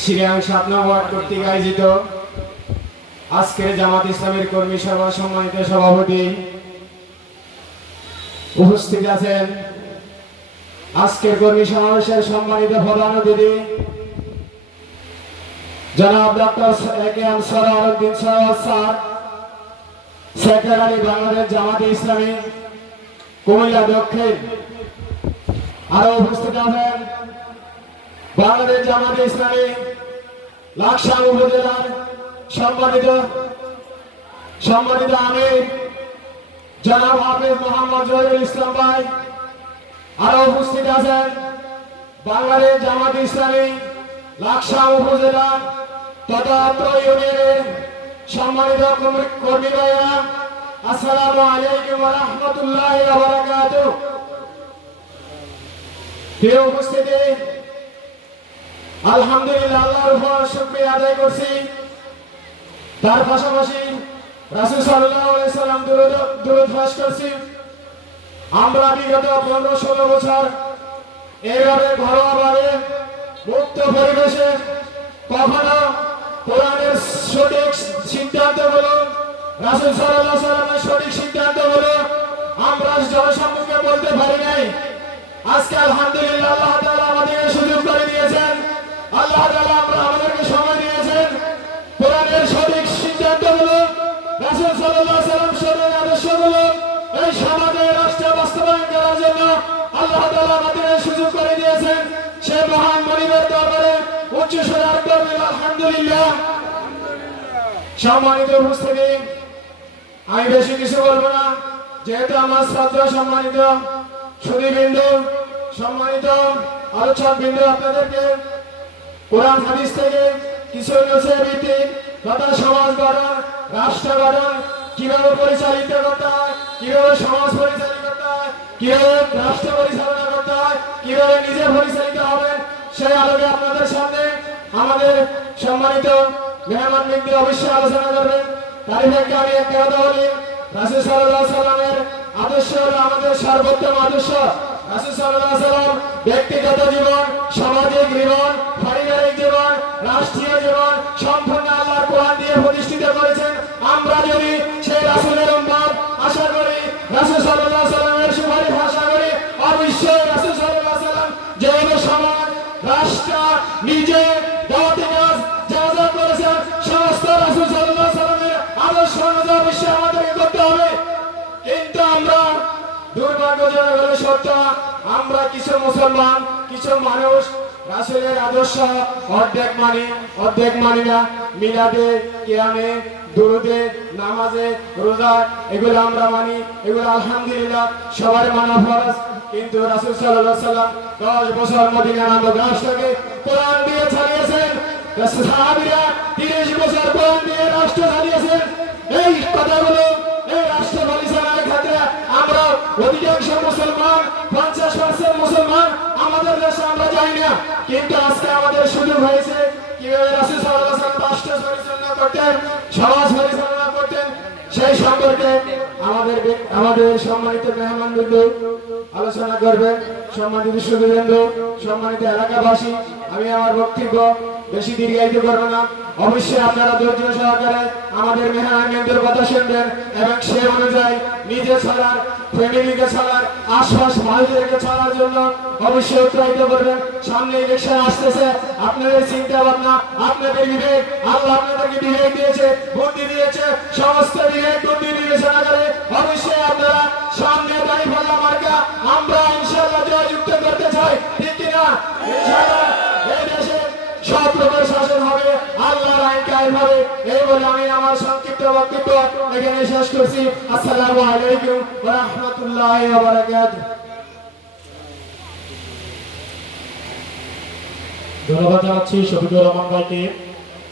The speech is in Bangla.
শ্রীরাম ৭ নং ওয়ার্ড কর্তৃক আয়োজিত আজকের জামাত ইসলামের কর্মী সভা সম্মানিত সভাপতি উপস্থিত আছেন। আজকের কর্মী সমাবেশের সম্মানিত প্রধান অতিথি জনাব doctor A K M. Sarwar Uddin sir, secretary Bangladesh জামাতে ইসলামী কুমিল্লা দক্ষিণ। আরো উপস্থিত আছেন বাংলাদেশ জামাতে ইসলামী লাকসাম উপজেলার সম্মানিত আমির জনাব হাফেজ মোহাম্মদ জহিরুল ইসলাম ভাই। আরো উপস্থিত আছেন বাংলাদেশ জামাতে ইসলামী লাকসাম উপজেলা তথা অত্র ইউনিয়নের সম্মানিত কর্মী ভাইরা, আসসালামু আলাইকুম ওয়া রাহমাতুল্লাহি ওয়া বারাকাতুহু। প্রিয় উপস্থিতি, আলহামদুলিল্লাহ আল্লাহর উপর শুকরিয়া আদায় করছি। তার পাশাপাশি রাসূল সাল্লাল্লাহু আলাইহি সাল্লাম দুরূদ পাঠ করছি। আমরা বিগত 15-16 বছর এইভাবে ঘরোয়াভাবে মুক্ত পরিবেশে কখনো কোরআনের সঠিক সিদ্ধান্তগুলো, রাসূল সাল্লাল্লাহু আলাইহি সাল্লামের সঠিক সিদ্ধান্তগুলো আমরা জনসম্মুখে বলতে পারি নাই। আজকে আলহামদুলিল্লাহ আল্লাহ তাআলা আমাদেরকে সুযোগ করে দিয়েছেন, আল্লাহ তাআলা আমাদেরকে সময় দিয়েছেন কোরআনের সঠিক সিদ্ধান্তগুলো, রাসূল সাল্লাল্লাহু আলাইহি সাল্লাম সঠিক আদর্শগুলো এই সমাজে রাষ্ট্রে বাস্তবায়ন করার জন্য আল্লাহ তাআলা আমাদেরকে সুযোগ করে দিয়েছেন। সেই মহান মনিবের দরবারে উচ্চ স্বরে বলবেন আলহামদুলিল্লাহ। সম্মানিত উপস্থিতি, আমি বেশি কিছু বলবো না, যেহেতু আমার শ্রদ্ধা সম্মানিত সুধীবৃন্দ, সম্মানিত আলোচকবৃন্দ, আপনাদেরকে কোরআন হাদিস থেকে কিছু নসিহত ভিত্তিক তথা সমাজ গঠন, রাষ্ট্র গঠন কিভাবে পরিচালিত করতে হয়, কিভাবে সমাজ পরিচালিত করতে হয়, কিভাবে রাষ্ট্র পরিচালনা করতে হয়, কিভাবে নিজে পরিচালিত হবেন, সেই আলোকে আপনাদের সামনে আমাদের সম্মানিত মেহমানবৃন্দ অবশ্যই আলোচনা করবেন। তারই থেকে আমি একটা কথা বলি, রাসূল সাল্লাল্লাহু আলাইহি সাল্লামের আদর্শ হলো আমাদের সর্বোত্তম আদর্শ। রাসূল সাল্লাল্লাহু আলাইহি সাল্লাম ব্যক্তিগত জীবন, সামাজিক জীবন, পারিবারিক জীবন, রাষ্ট্রীয় জীবন সম্পূর্ণ আল্লাহর কোরআন দিয়ে প্রতিষ্ঠিত করেছেন। আমরা যদি সেই রাসূলের উম্মত আশা করি, রাসূল সাল্লাল্লাহু আলাইহি সাল্লামের সুপারিশ আশা করি, অবশ্যই রাসূল সাল্লাল্লাহু আলাইহি সাল্লাম যেভাবে সমাজ, রাষ্ট্র, নিজে দাওয়াতি কাজ যা যা করেছেন সমস্ত রাসূল সাল্লাল্লাহু আলাইহি সাল্লামের আদর্শ অনুযায়ী অবশ্যই আমাদেরকে করতে হবে। কিন্তু আমরা দুর্ভাগ্যজনক হলে সত্য, আমরা কিছু মুসলমান, কিছু মানুষ রাসূলের আদর্শ অর্ধেক মানি না। মিলাদে, কিয়ামে, দুরুদে, নামাজে, রোজা এগুলো আমরা মানি, এগুলো আলহামদুলিল্লাহ সবার মানা ফরজ। কিন্তু রাসূল সাল্লাল্লাহু আলাইহি সাল্লাম 10 বছর মদিনা নামক রাষ্ট্রকে কোরআন দিয়ে চালিয়েছেন। সাহাবীরা 30 বছর কোরআন দিয়ে রাষ্ট্র চালিয়েছেন। এই কথাগুলো এই রাষ্ট্র পরিচালনার ক্ষেত্রে আমরা অধিকাংশ মুসলমান, 50% মুসলমান আমাদের দেশে আমরা যাই না। কিন্তু আজকে আমাদের সুযোগ হয়েছে কিভাবে রাসূল সাল্লাল্লাহু আলাইহি ওয়াসাল্লাম রাষ্ট্র পরিচালনা করতেন, সমাজ পরিচালনা করতেন, সেই সম্পর্কে আমাদের সম্মানিত মেহমানবৃন্দ আলোচনা করবেন। সম্মানিত সুধীবৃন্দ, সম্মানিত এলাকাবাসী, আমি আমার বক্তব্য বেশি দীর্ঘায়িত করব না। অবশ্যই আপনারা ধৈর্য সহকারে আমাদের মেহমানদের কথা শুনবেন এবং সে অনুযায়ী নিজে ছাড়ার, ফ্যামিলিকে ছাড়ার, আশপাশ ভাইদেরকে ছাড়ার জন্য অবশ্যই উৎসাহিত করবেন। সামনে ইলেকশন আসতেছে, আপনাদের চিন্তা ভাবনা, আপনাদের বিবেক, আল্লাহ আপনাদেরকে বিবেক দিয়েছে, বুদ্ধি দিয়েছে, সমস্ত বিবেক বুদ্ধি বিবেচনা করে অবশ্যই আপনারা সামনে দাঁড়িপাল্লা মার্কা আমরা ইনশাআল্লাহ জয়যুক্ত করতে চাই, ঠিক কিনা? ইনশাআল্লাহ এই দেশে সব প্রকার শাসন হবে, আল্লাহর আইন কায়েম হবে। এই বলে আমি আমার সংক্ষিপ্ত বক্তব্য এখানে শেষ করছি। আসসালামু আলাইকুম ওয়া রাহমাতুল্লাহি ওয়া বারাকাতুহু। ধন্যবাদ জানাচ্ছি শফিকুর রহমান ভাইকে।